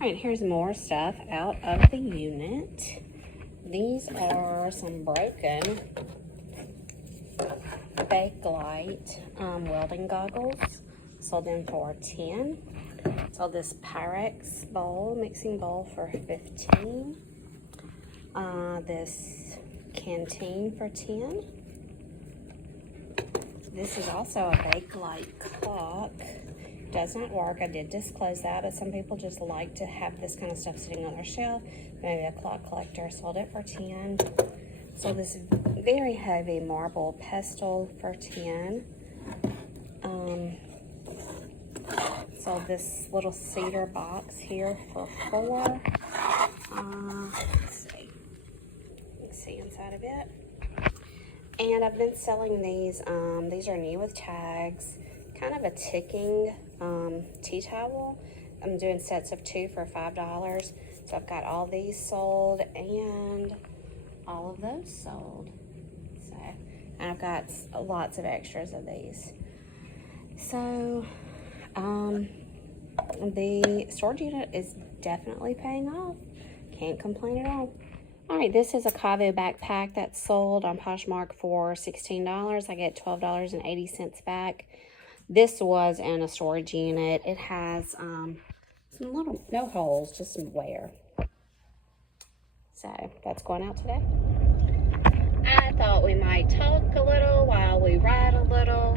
Alright, here's more stuff out of the unit. These are some broken Bakelite welding goggles. Sold them for $10. Sold this Pyrex bowl, mixing bowl for $15. This canteen for $10. This is also a Bakelite clock. Doesn't work. I did disclose that, but some people just like to have this kind of stuff sitting on their shelf. Maybe a clock collector. Sold it for $10. So this very heavy marble pestle for $10. Sold this little cedar box here for $4. Let's see. You can see inside of it. And I've been selling these. These are new with tags. Kind of a ticking tea towel. I'm doing sets of 2 for $5. So I've got all these sold and all of those sold. So, and I've got lots of extras of these. So, the storage unit is definitely paying off. Can't complain at all. Alright, this is a Kavu backpack that's sold on Poshmark for $16. I get $12.80 back. This was in a storage unit. It has some little, no holes, just some wear. So, that's going out today. I thought we might talk a little while we ride a little.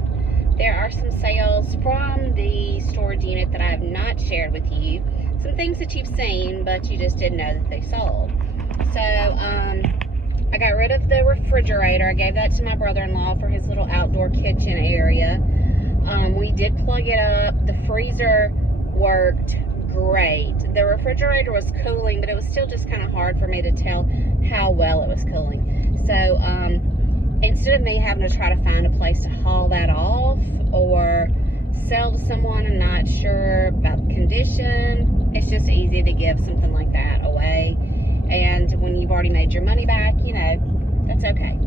There are some sales from the storage unit that I have not shared with you. Some things that you've seen, but you just didn't know that they sold. So, I got rid of the refrigerator. I gave that to my brother-in-law for his little outdoor kitchen area. We did plug it up. The freezer worked great. The refrigerator was cooling, but it was still just kind of hard for me to tell how well it was cooling. So, instead of me having to try to find a place to haul that off or sell to someone and not sure about the condition, it's just easy to give something like that away. And when you've already made your money back, you know, that's okay.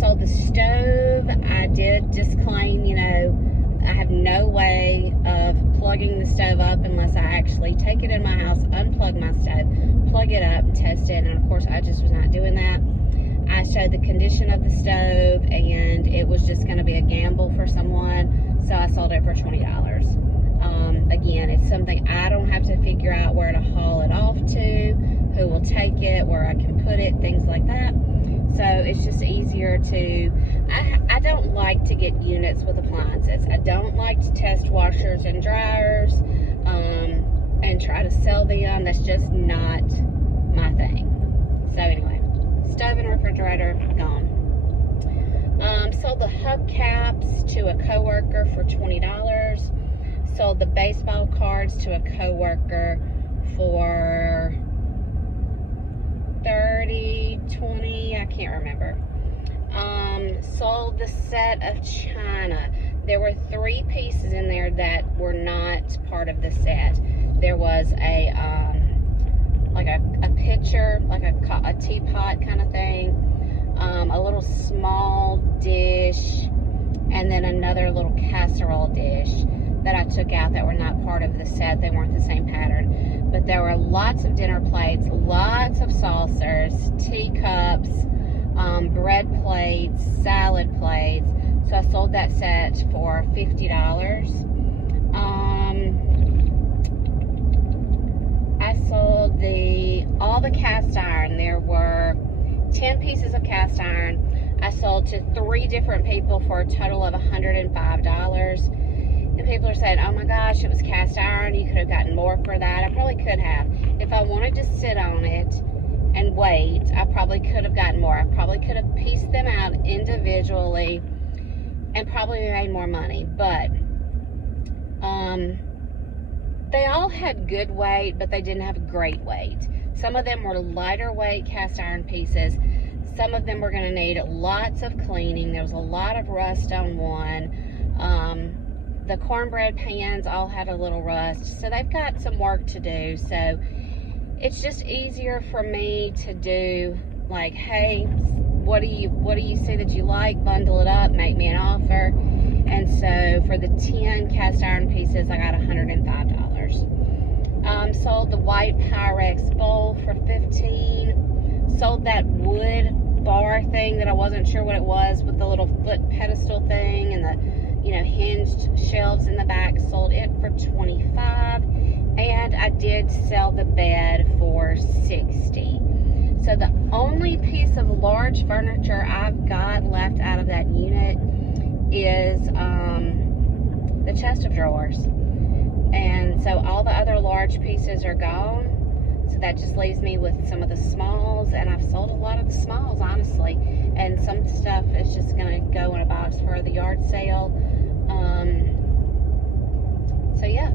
So the stove, I did disclaim, you know, I have no way of plugging the stove up unless I actually take it in my house, unplug my stove, plug it up, test it, and of course I just was not doing that. I showed the condition of the stove, and it was just going to be a gamble for someone, so I sold it for $20. Again, it's something I don't have to figure out where to haul it off to, who will take it, where I can put it, things like that. So it's just easier to, I don't like to get units with appliances. I don't like to test washers and dryers and try to sell them. That's just not my thing. So anyway, stove and refrigerator, gone. Sold the hubcaps to a coworker for $20. Sold the baseball cards to a coworker for 30, 20, I can't remember. Sold the set of china. There were 3 pieces in there that were not part of the set. There was a like a pitcher, like a teapot kind of thing, a little small dish, and then another little casserole dish that I took out that were not part of the set. They weren't the same pattern. But there were lots of dinner plates, lots of saucers, teacups, bread plates, salad plates. So I sold that set for $50. I sold all the cast iron. There were 10 pieces of cast iron. I sold to 3 different people for a total of $105. And people are saying, oh my gosh, it was cast iron. You could have gotten more for that. I probably could have. If I wanted to sit on it and wait, I probably could have gotten more. I probably could have pieced them out individually and probably made more money. But they all had good weight, but they didn't have great weight. Some of them were lighter weight cast iron pieces. Some of them were going to need lots of cleaning. There was a lot of rust on one. The cornbread pans all had a little rust, so they've got some work to do. So it's just easier for me to do, like, hey, what do you see that you like? Bundle it up, make me an offer. And so for the 10 cast iron pieces, I got $105. sold the white Pyrex bowl for $15. Sold that wood bar thing that I wasn't sure what it was with the little foot pedestal thing and the, you know, hinged shelves in the back. Sold it for $25. And I did sell the bed for $60. So the only piece of large furniture I've got left out of that unit is the chest of drawers. And so all the other large pieces are gone. So that just leaves me with some of the smalls, and I've sold a lot of the smalls, honestly. And some stuff is just gonna go in a box for the yard sale. So yeah,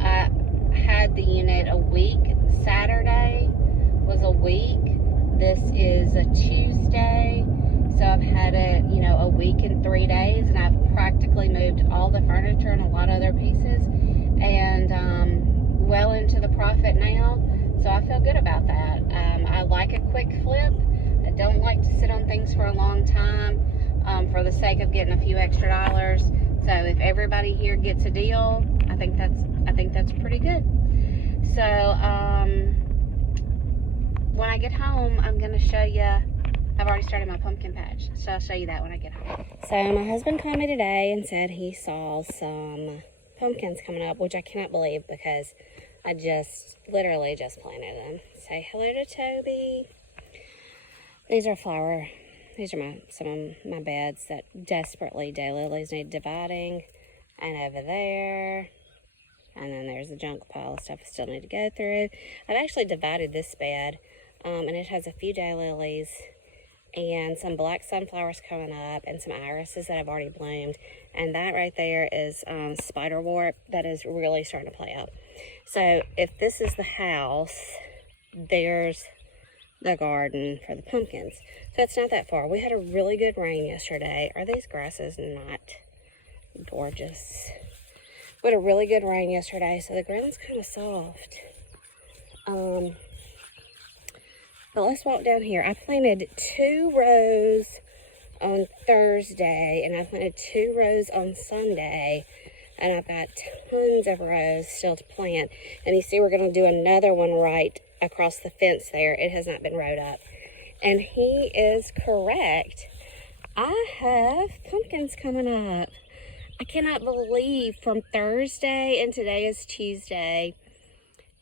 I had the unit a week. Saturday was a week. This is a Tuesday. So I've had it, you know, a week and 3 days, and I've practically moved all the furniture and a lot of other pieces, and well into the profit now. So I feel good about that. I like a quick flip. I don't like to sit on things for a long time for the sake of getting a few extra dollars. So if everybody here gets a deal, I think that's pretty good. So when I get home, I'm gonna show you. I've already started my pumpkin patch, so I'll show you that when I get home. So my husband called me today and said he saw some pumpkins coming up, which I cannot believe because I literally just planted them. Say hello to Toby. These are some of my beds that desperately daylilies need dividing. And over there, and then there's the junk pile of stuff I still need to go through. I've actually divided this bed, and it has a few daylilies and some black sunflowers coming up and some irises that have already bloomed. And that right there is spiderwort that is really starting to play out. So if this is the house, there's the garden for the pumpkins. So it's not that far. We had a really good rain yesterday. Are these grasses not gorgeous? We had a really good rain yesterday, so the ground's kind of soft. But let's walk down here. I planted 2 rows on Thursday, and I planted 2 rows on Sunday, and I've got tons of rows still to plant. And you see we're going to do another one right across the fence there. It has not been rowed up. And he is correct. I have pumpkins coming up. I cannot believe from Thursday, and today is Tuesday,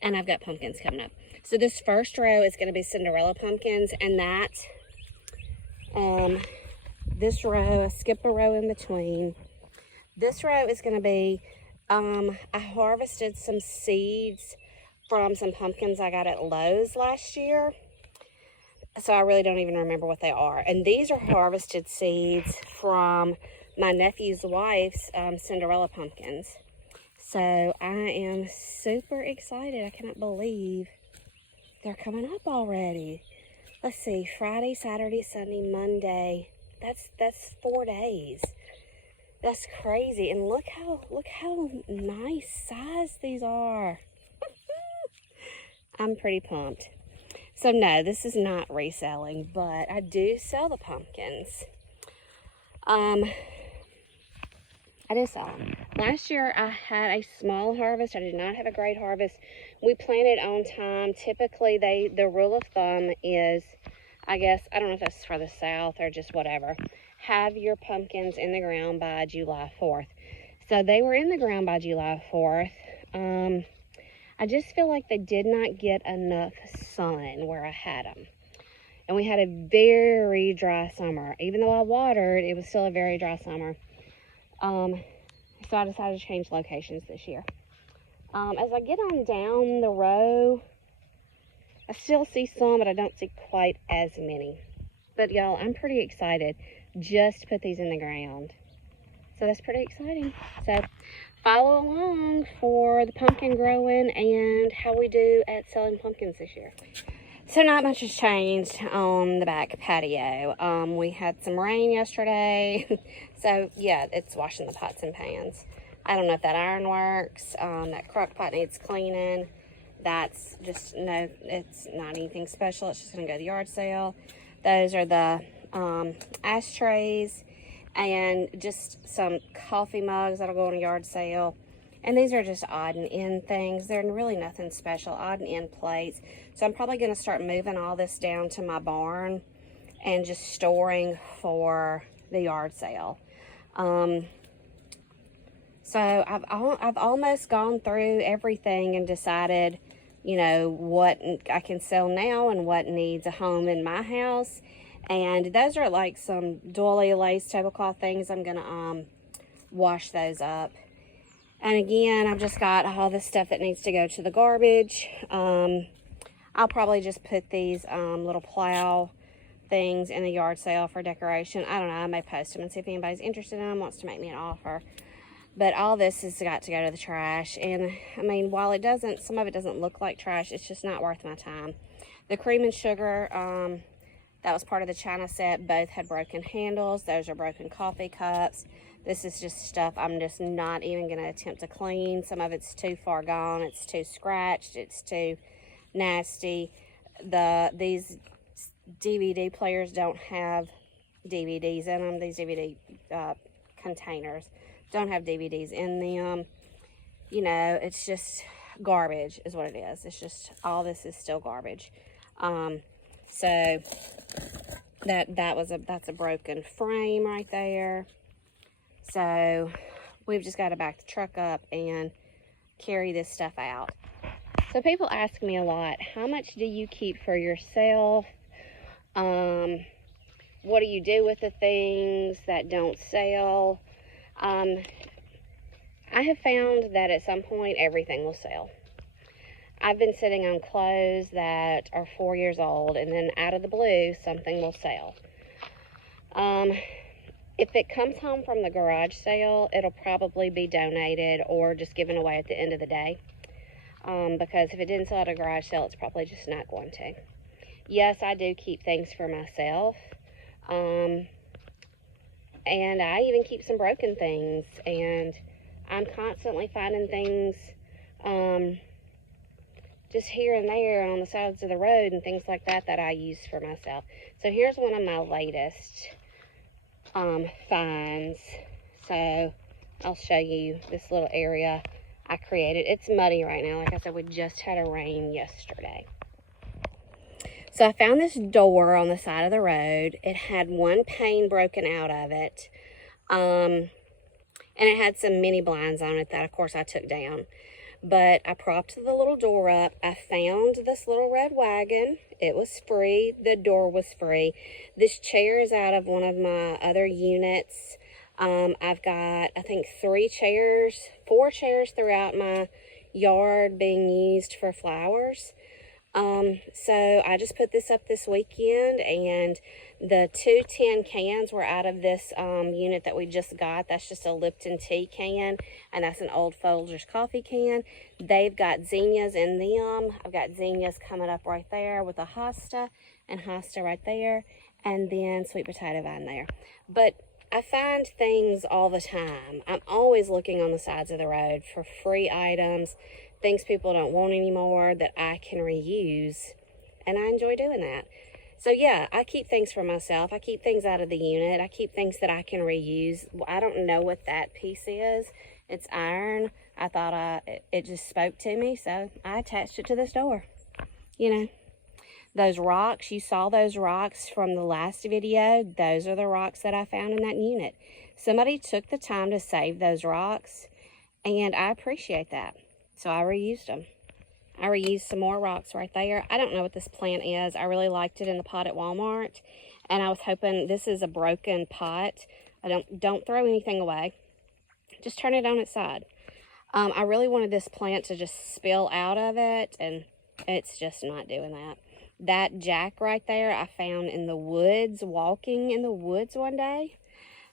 and I've got pumpkins coming up. So this first row is going to be Cinderella pumpkins, and that, this row, I skip a row in between. This row is going to be, I harvested some seeds from some pumpkins I got at Lowe's last year. So I really don't even remember what they are. And these are harvested seeds from my nephew's wife's Cinderella pumpkins. So I am super excited. I cannot believe they're coming up already. Let's see, Friday, Saturday, Sunday, Monday. That's 4 days. That's crazy. And look how nice size these are. I'm pretty pumped. So no, this is not reselling, but I do sell the pumpkins. I do sell them. Last year I had a small harvest. I did not have a great harvest. We planted on time. Typically the rule of thumb is, I guess, I don't know if that's for the South or just whatever, have your pumpkins in the ground by July 4th. So they were in the ground by July 4th. I just feel like they did not get enough sun where I had them. And we had a very dry summer. Even though I watered, it was still a very dry summer. So I decided to change locations this year. As I get on down the row, I still see some, but I don't see quite as many. But y'all, I'm pretty excited just to put these in the ground. So that's pretty exciting. So follow along for the pumpkin growing and how we do at selling pumpkins this year. So not much has changed on the back patio. We had some rain yesterday. So yeah, it's washing the pots and pans. I don't know if that iron works. That crock pot needs cleaning. That's just, no, it's not anything special. It's just gonna go to the yard sale. Those are the ashtrays and just some coffee mugs that'll go on a yard sale. And these are just odd and end things. They're really nothing special, odd and end plates. So I'm probably going to start moving all this down to my barn and just storing for the yard sale. So I've almost gone through everything and decided, you know, what I can sell now and what needs a home in my house. And those are like some doily lace tablecloth things. I'm going to wash those up. And again, I've just got all this stuff that needs to go to the garbage. I'll probably just put these little plow things in the yard sale for decoration. I don't know. I may post them and see if anybody's interested in them, wants to make me an offer. But all this has got to go to the trash. And I mean, while it doesn't, some of it doesn't look like trash, it's just not worth my time. The cream and sugar, that was part of the china set. Both had broken handles. Those are broken coffee cups. This is just stuff I'm just not even going to attempt to clean. Some of it's too far gone. It's too scratched. It's too nasty. These DVD players don't have DVDs in them. These DVD containers don't have DVDs in them. You know, it's just garbage is what it is. It's just, all this is still garbage. So that's a broken frame right there. So we've just got to back the truck up and carry this stuff out. So people ask me a lot, how much do you keep for yourself? What do you do with the things that don't sell? I have found that at some point everything will sell. I've been sitting on clothes that are 4 years old, and then out of the blue, something will sell. If it comes home from the garage sale, it'll probably be donated or just given away at the end of the day. Because if it didn't sell at a garage sale, it's probably just not going to. Yes, I do keep things for myself. And I even keep some broken things. And I'm constantly finding things just here and there on the sides of the road and things like that that I use for myself. So here's one of my latest finds. So I'll show you this little area I created. It's muddy right now. Like I said, we just had a rain yesterday. So I found this door on the side of the road. It had one pane broken out of it. And it had some mini blinds on it that, of course, I took down. But I propped the little door up. I found this little red wagon. It was free. The door was free. This chair is out of one of my other units. I've got, I think, 4 chairs throughout my yard being used for flowers. So I just put this up this weekend, and the 2 tin cans were out of this unit that we just got. That's just a Lipton tea can, and that's an Old Folgers coffee can. They've got zinnias in them. I've got zinnias coming up right there with a hosta, and hosta right there, and then sweet potato vine there. But I find things all the time. I'm always looking on the sides of the road for free items, things people don't want anymore that I can reuse, and I enjoy doing that. So yeah, I keep things for myself. I keep things out of the unit. I keep things that I can reuse. I don't know what that piece is. It's iron. I thought it just spoke to me, so I attached it to this door. You know, those rocks, you saw those rocks from the last video. Those are the rocks that I found in that unit. Somebody took the time to save those rocks, and I appreciate that. So I reused them. I reused some more rocks right there. I don't know what this plant is. I really liked it in the pot at Walmart, and I was hoping, this is a broken pot. Don't throw anything away. Just turn it on its side. I really wanted this plant to just spill out of it, and it's just not doing that. That jack right there I found in the woods, walking in the woods one day.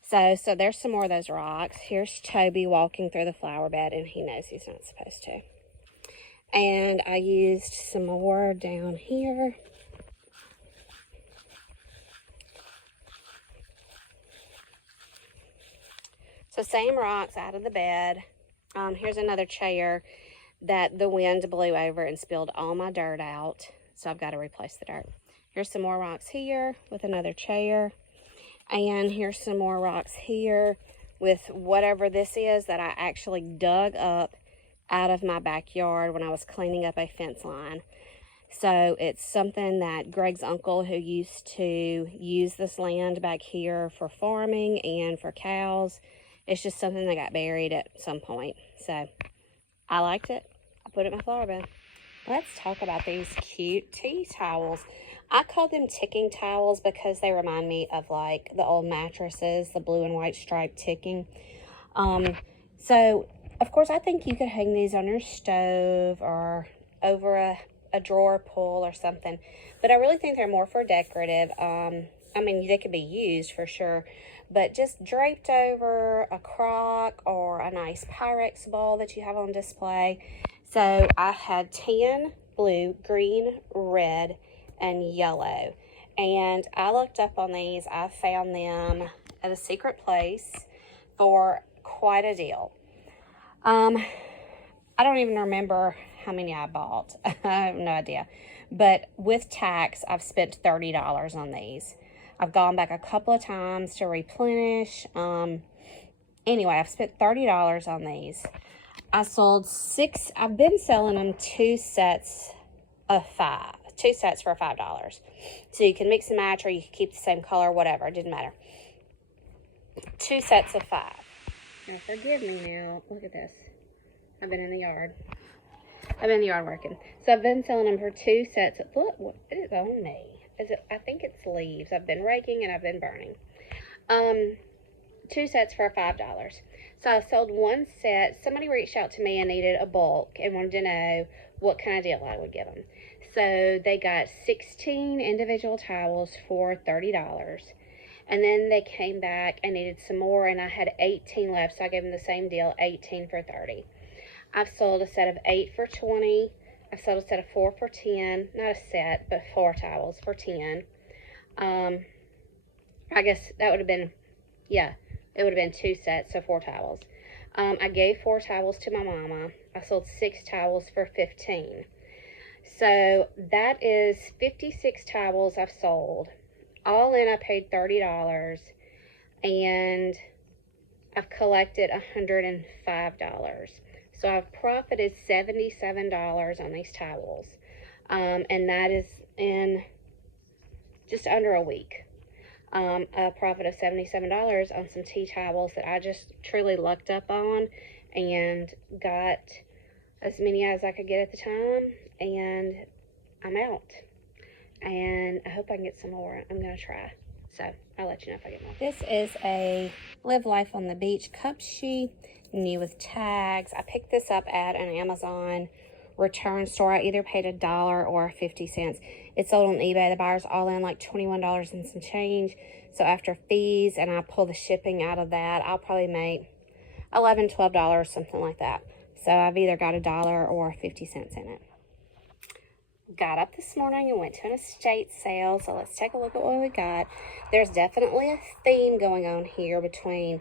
So there's some more of those rocks. Here's Toby walking through the flower bed, and he knows he's not supposed to. And I used some more down here. So same rocks out of the bed. Here's another chair that the wind blew over and spilled all my dirt out. So I've got to replace the dirt. Here's some more rocks here with another chair. And here's some more rocks here with whatever this is that I actually dug up out of my backyard when I was cleaning up a fence line. So it's something that Greg's uncle, who used to use this land back here for farming and for cows, it's just something that got buried at some point. So I liked it. I put it in my flower bed. Let's talk about these cute tea towels. I call them ticking towels because they remind me of like the old mattresses, the blue and white striped ticking. So of course I think you could hang these on your stove or over a drawer pull or something, but I really think they're more for decorative. I mean, they could be used for sure, but just draped over a crock or a nice Pyrex bowl that you have on display. So I had tan, blue, green, red, and yellow. And I looked up on these. I found them at a secret place for quite a deal. I don't even remember how many I bought. I have no idea. But with tax, I've spent $30 on these. I've gone back a couple of times to replenish. Anyway, I've spent $30 on these. I sold 6. I've been selling them 2 sets of 5. 2 sets for $5. So you can mix and match, or you can keep the same color, whatever. It didn't matter. 2 sets of 5. Now, forgive me now. Look at this. I've been in the yard. I've been in the yard working. So I've been selling them for 2 sets. Look, what is on me? I think it's leaves. I've been raking and I've been burning. 2 sets for $5. So I sold 1 set. Somebody reached out to me and needed a bulk and wanted to know what kind of deal I would give them. So they got 16 individual towels for $30. And then they came back and needed some more, and I had 18 left, so I gave them the same deal, 18 for $30. I've sold a set of 8 for $20. I've sold a set of 4 for $10. Not a set, but 4 towels for $10. I guess that would have been, yeah, it would have been 2 sets, so 4 towels. I gave 4 towels to my mama. I sold 6 towels for $15. So that is 56 towels I've sold. All in, I paid $30, and I've collected $105. So I've profited $77 on these towels, and that is in just under a week. A profit of $77 on some tea towels that I just truly lucked up on and got as many as I could get at the time, and I'm out. And I hope I can get some more. I'm going to try. So I'll let you know if I get more. This is a Live Life on the Beach cup sheet, new with tags. I picked this up at an Amazon return store. I either paid $1 or 50 cents. It's sold on eBay. The buyer's all in like $21 and some change. So after fees, and I pull the shipping out of that, I'll probably make $11, $12, something like that. So I've either got $1 or 50 cents in it. Got up this morning and went to an estate sale, so let's take a look at what we got. There's definitely a theme going on here between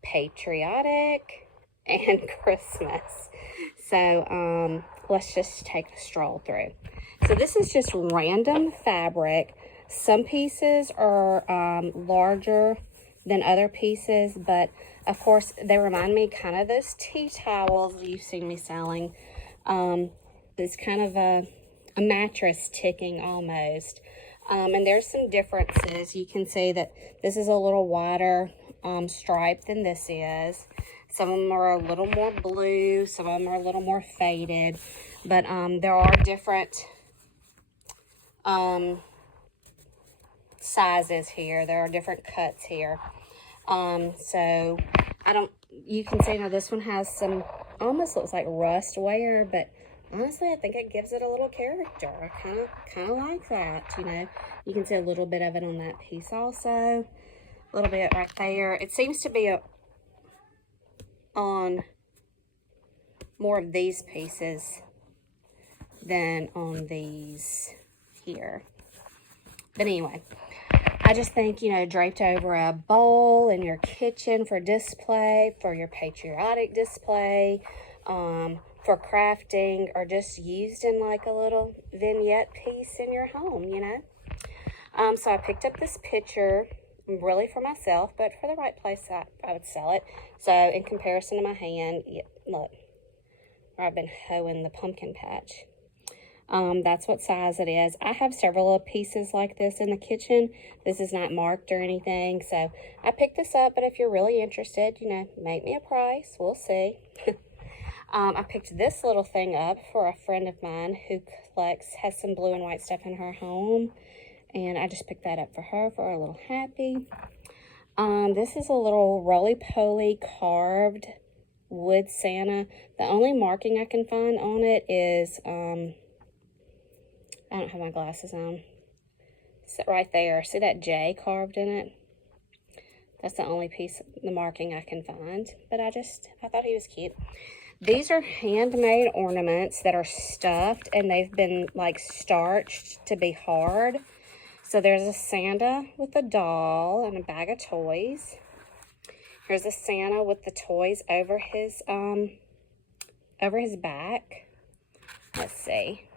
patriotic and Christmas. So let's just take a stroll through. So this is just random fabric. Some pieces are larger than other pieces, but of course they remind me kind of those tea towels you've seen me selling. It's kind of a mattress ticking almost. And there's some differences. You can see that this is a little wider stripe than this is. Some of them are a little more blue, some of them are a little more faded, but there are different sizes here. There are different cuts here. So you can see now this one has some, almost looks like rust wear, but honestly, I think it gives it a little character. I kind of like that, you know. You can see a little bit of it on that piece also. A little bit right there. It seems to be on more of these pieces than on these here. But anyway, I just think, you know, draped over a bowl in your kitchen for display, for your patriotic display, for crafting, or just used in like a little vignette piece in your home, you know. So I picked up this picture, really for myself, but for the right place I would sell it. So in comparison to my hand, yeah, look, where I've been hoeing the pumpkin patch. That's what size it is. I have several pieces like this in the kitchen. This is not marked or anything, so I picked this up, but if you're really interested, you know, make me a price. We'll see. I picked this little thing up for a friend of mine who has some blue and white stuff in her home, and I just picked that up for her for a little happy. This is a little roly-poly carved wood Santa. The only marking I can find on it is, I don't have my glasses on. Sit right there. See that J carved in it? That's the only piece of the marking I can find. But I thought he was cute. These are handmade ornaments that are stuffed, and they've been like starched to be hard. So there's a Santa with a doll and a bag of toys. Here's a Santa with the toys over his back. Let's see.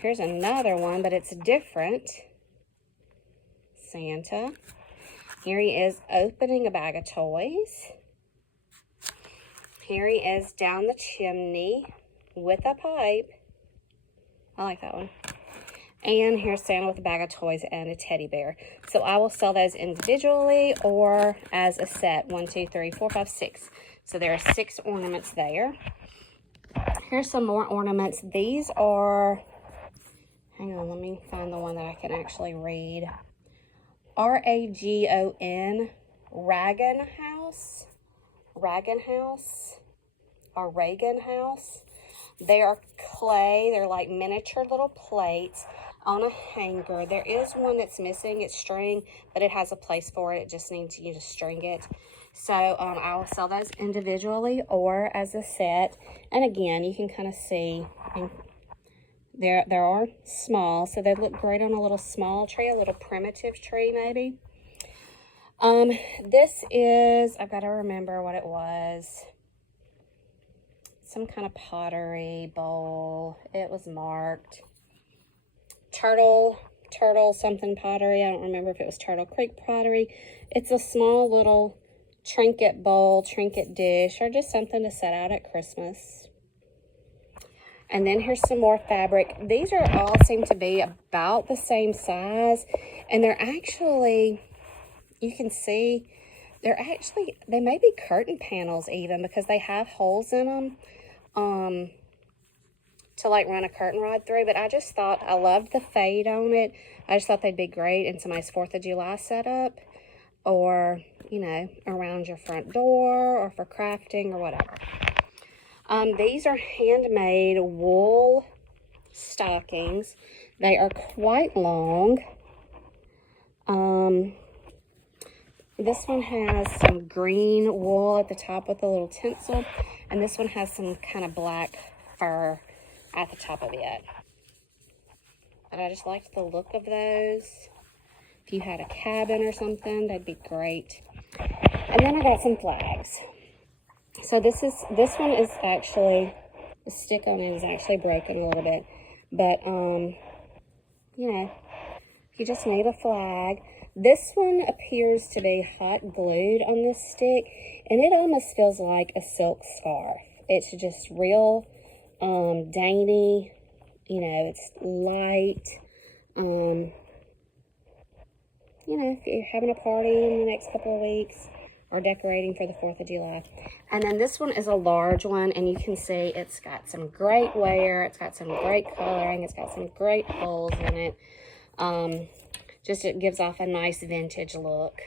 Here's another one, but it's different. Santa. Here he is opening a bag of toys. Here he is down the chimney with a pipe. I like that one. And here's Santa with a bag of toys and a teddy bear. So I will sell those individually or as a set. 1, 2, 3, 4, 5, 6. So there are 6 ornaments there. Here's some more ornaments. These are, hang on, let me find the one that I can actually read. R-A-G-O-N, Reagan House. Or Reagan House. They are clay. They're like miniature little plates on a hanger. There is one that's missing. It's string, but it has a place for it. It just needs you to string it. So I will sell those individually or as a set. And again, you can kind of see there are small, so they look great on a little small tree, a little primitive tree maybe. This is, I've got to remember what it was. Some kind of pottery bowl. It was marked turtle something pottery. I don't remember if it was Turtle Creek pottery. It's a small little trinket bowl, trinket dish, or just something to set out at Christmas. And then here's some more fabric. These are all seem to be about the same size, and they're actually, you can see, they may be curtain panels even, because they have holes in them to like run a curtain rod through. But I just thought, I loved the fade on it. I just thought they'd be great in somebody's 4th of July setup, or, you know, around your front door, or for crafting or whatever. These are handmade wool stockings. They are quite long. This one has some green wool at the top with a little tinsel, and this one has some kind of black fur at the top of it. But I just liked the look of those. If you had a cabin or something, that'd be great. And then I got some flags. So this one is actually, the stick on it is actually broken a little bit. But, you know, you just need a flag. This one appears to be hot glued on this stick, and it almost feels like a silk scarf. It's just real dainty, you know, it's light. You know, if you're having a party in the next couple of weeks, or decorating for the 4th of July. And then this one is a large one, and you can see it's got some great wear, it's got some great coloring, it's got some great holes in it. Just it gives off a nice vintage look.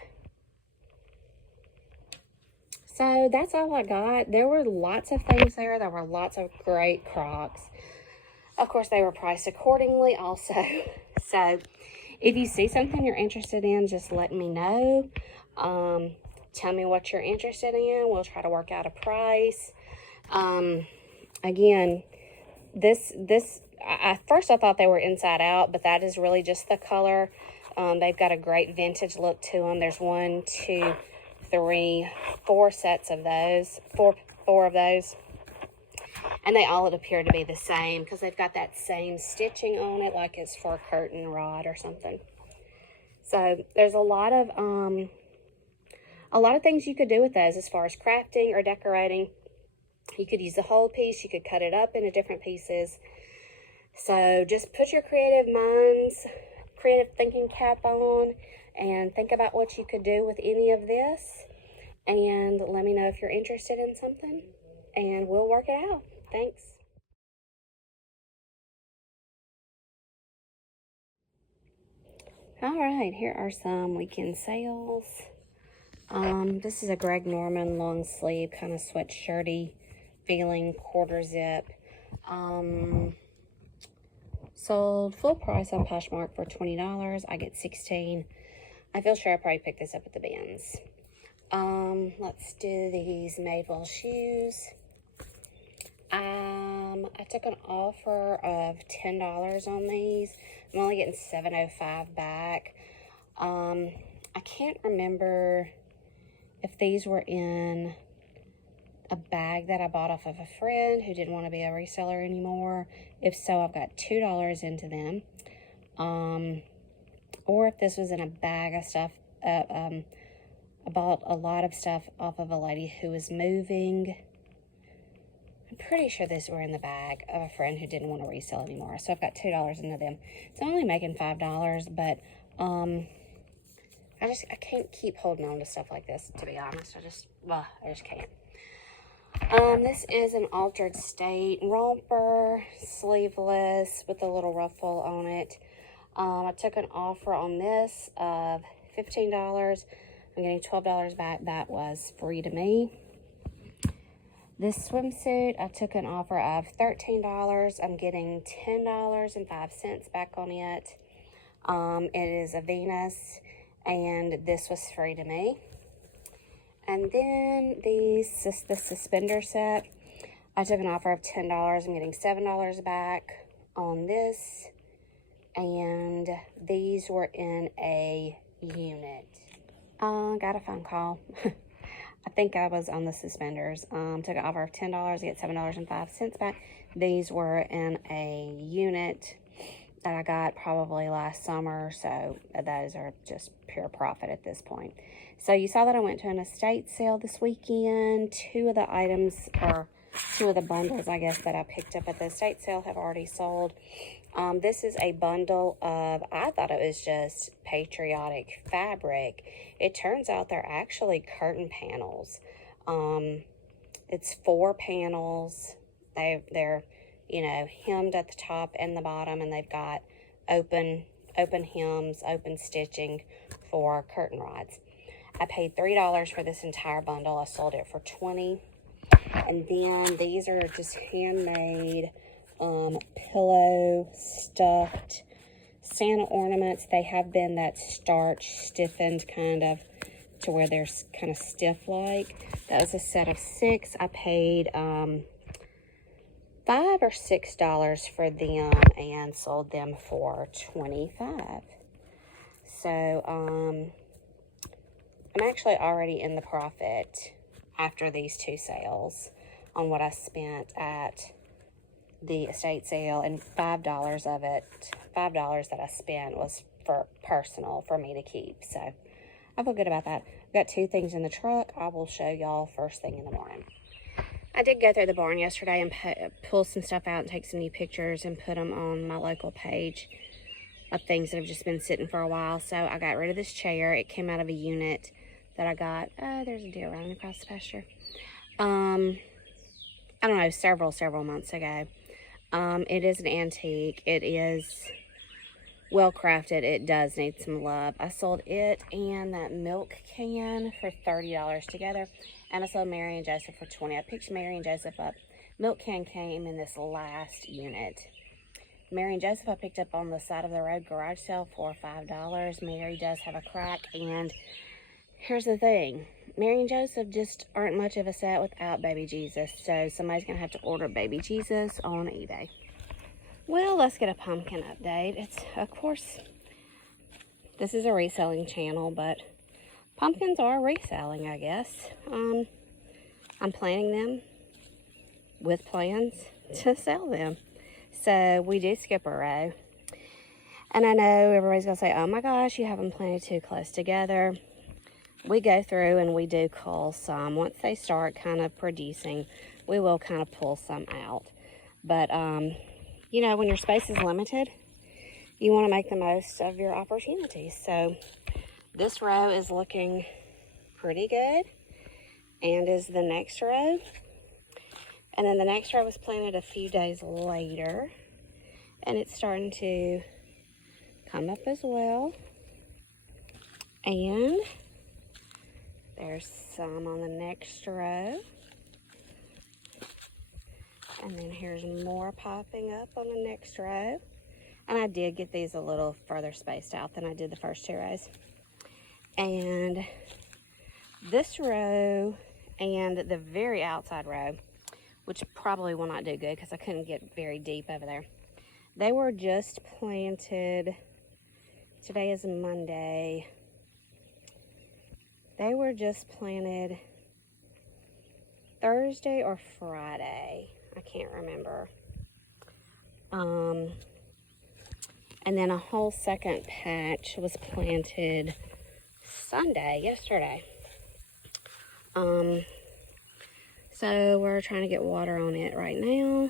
So that's all I got. There were lots of things there. There were lots of great Crocs. Of course, they were priced accordingly also. So if you see something you're interested in, just let me know. Tell me what you're interested in. We'll try to work out a price. Again, at first I thought they were inside out, but that is really just the color. They've got a great vintage look to them. There's 1, 2, 3, 4 sets of those, four of those. And they all appear to be the same because they've got that same stitching on it, like it's for a curtain rod or something. So there's a lot of things you could do with those as far as crafting or decorating. You could use the whole piece. You could cut it up into different pieces. So just put your creative thinking cap on and think about what you could do with any of this. And let me know if you're interested in something, and we'll work it out. Thanks. All right, here are some weekend sales. This is a Greg Norman long sleeve, kind of sweatshirty feeling, quarter zip. Sold full price on Poshmark for $20. I get 16. I feel sure I probably picked this up at the bins. Let's do these Madewell shoes. I took an offer of $10 on these. I'm only getting $7.05 back. I can't remember if these were in a bag that I bought off of a friend who didn't want to be a reseller anymore. If so, I've got $2 into them. Or if this was in a bag of stuff. I bought a lot of stuff off of a lady who was moving. I'm pretty sure these were in the bag of a friend who didn't want to resell anymore. So I've got $2 into them. It's only making $5, but I can't keep holding on to stuff like this, to be honest. I just can't. This is an Altered State romper, sleeveless, with a little ruffle on it. I took an offer on this of $15. I'm getting $12 back. That was free to me. This swimsuit, I took an offer of $13. I'm getting $10.05 back on it. It is a Venus, and this was free to me. And then the suspender set, I took an offer of $10. I'm getting $7 back on this. And these were in a unit. Got a phone call. I think I was on the suspenders. Took an offer of $10, get $7.05 back. These were in a unit that I got probably last summer, so those are just pure profit at this point. So you saw that I went to an estate sale this weekend. Two of the bundles, I guess, that I picked up at the estate sale have already sold. This is a bundle of, I thought it was just patriotic fabric. It turns out they're actually curtain panels. It's 4 panels. They're hemmed at the top and the bottom, and they've got open hems, open stitching for curtain rods. I paid $3 for this entire bundle. I sold it for $20. And then these are just handmade pillow stuffed Santa ornaments. They have been that starch stiffened kind of to where they're kind of stiff like. That was a set of 6. I paid $5 or $6 for them and sold them for $25. So I'm actually already in the profit after these 2 sales on what I spent at the estate sale, and $5 of it, $5 that I spent was for personal, for me to keep. So I feel good about that. I've got 2 things in the truck. I will show y'all first thing in the morning. I did go through the barn yesterday and pull some stuff out and take some new pictures and put them on my local page of things that have just been sitting for a while. So I got rid of this chair. It came out of a unit that I got. There's a deer running across the pasture. I don't know, several months ago. It is an antique. It is well crafted. It does need some love. I sold it and that milk can for $30 together, and I sold Mary and Joseph for $20. I picked Mary and Joseph up. Milk can came in this last unit. Mary and Joseph I picked up on the side of the road garage sale for $5. Mary does have a crack, and here's the thing. Mary and Joseph just aren't much of a set without baby Jesus, so somebody's going to have to order baby Jesus on eBay. Well, let's get a pumpkin update. It's, of course, this is a reselling channel, but pumpkins are reselling, I guess. I'm planting them with plans to sell them. So we do skip a row. And I know everybody's going to say, oh my gosh, you have them planted too close together. We go through and we do cull some. Once they start kind of producing, we will kind of pull some out. But, you know, when your space is limited, you want to make the most of your opportunities. So this row is looking pretty good, and is the next row. And then the next row was planted a few days later, and it's starting to come up as well. And there's some on the next row. And then here's more popping up on the next row. And I did get these a little further spaced out than I did the first 2 rows. And this row and the very outside row, which probably will not do good because I couldn't get very deep over there. They were just planted, today is Monday. They were just planted Thursday or Friday. I can't remember. And then a whole second patch was planted Sunday, yesterday. So we're trying to get water on it right now.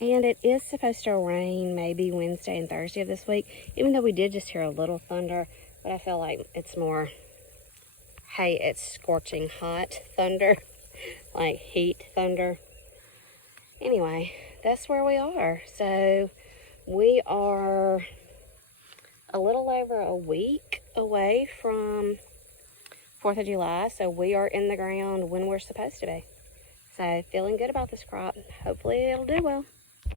And it is supposed to rain maybe Wednesday and Thursday of this week, even though we did just hear a little thunder, but I feel like it's more, hey, it's scorching hot thunder, like heat thunder. Anyway, that's where we are. So we are a little over a week away from 4th of July, so we are in the ground when we're supposed to be. So feeling good about this crop. Hopefully it'll do well.